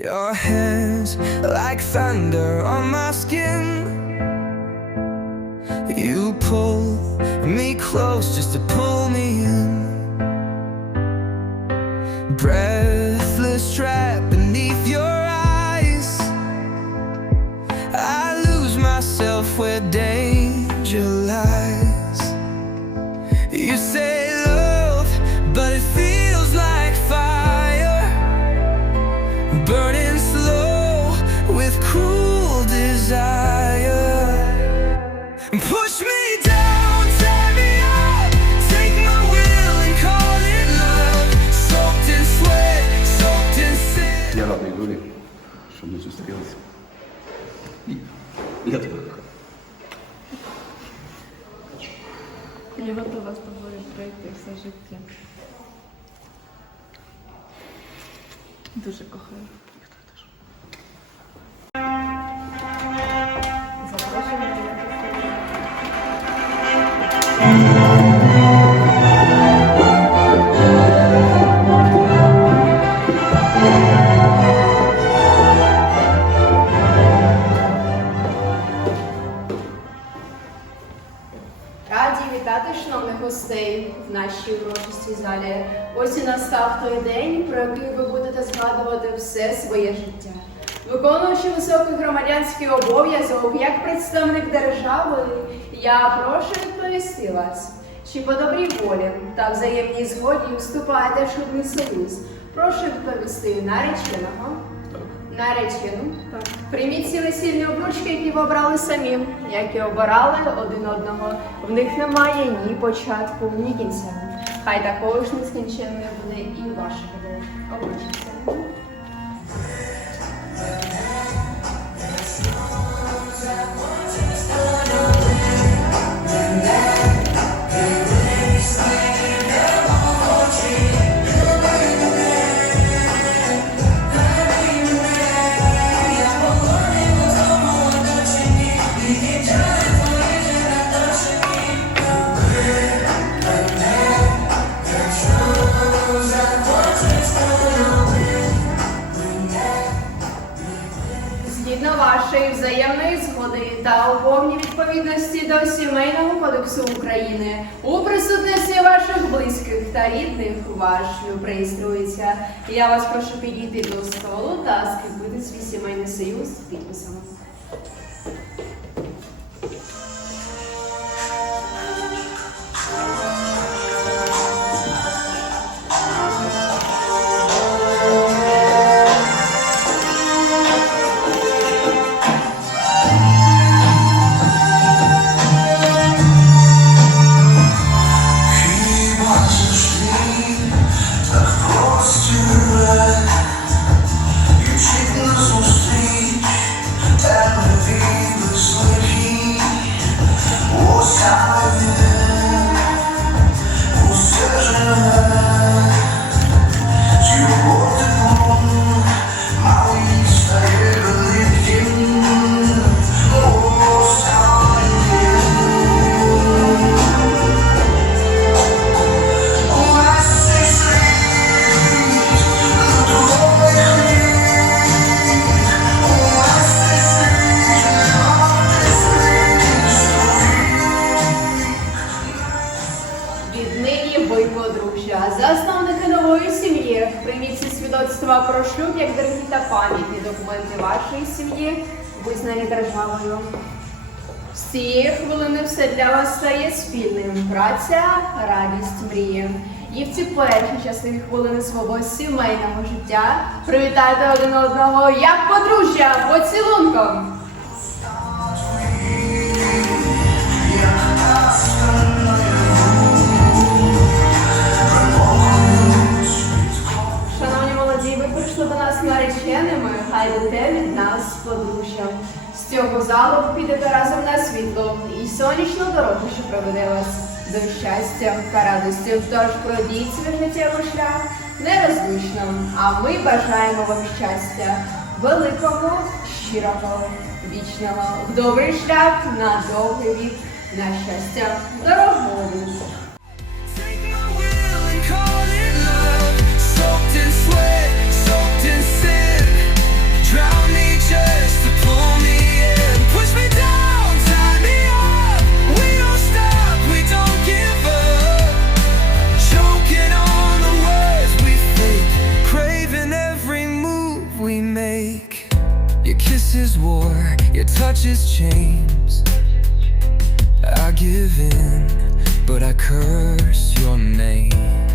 Your hands like thunder on my skin. You pull me close just to Я готова з тобою пройти все життя. Дуже кохаю. Гостей в нашій урочистій залі. Ось і настав той день, про який ви будете згадувати все своє життя. Виконуючи високий громадянський обов'язок як представник держави, я прошу відповісти вас, чи по добрій волі та взаємній згоді вступаєте в шлюбний союз. Прошу відповісти нареченого. Наречену. Прийміть ці весільні обручки, які ви обрали самі, як і обирали один одного. В них немає ні початку, ні кінця. Хай також нескінченною буде і ваша любов. Взаємної згоди та у повній відповідності до Сімейного кодексу України, у присутності ваших близьких та рідних ваш реєструється. Я вас прошу підійти до столу та скріпити свій сімейний союз підписами. Шлюб як дорогі та пам'ятні документи вашої сім'ї, визнані державою. З цієї хвилини все для вас стає спільним. Праця, радість, мрії. І в ці перші щасливі хвилини свого сімейного життя привітайте один одного як подружжя поцілунком. Нас подружжя. З цього залу підете разом на світло і сонячну дорогу, що проведе вас до щастя та радості. Тож пройдіть свій життєвий шлях нерозлучно, а ми бажаємо вам щастя, великого, щирого, вічного, в добрий шлях на довгий вік, на щастя, your touch is chains. I give in, but I curse your name.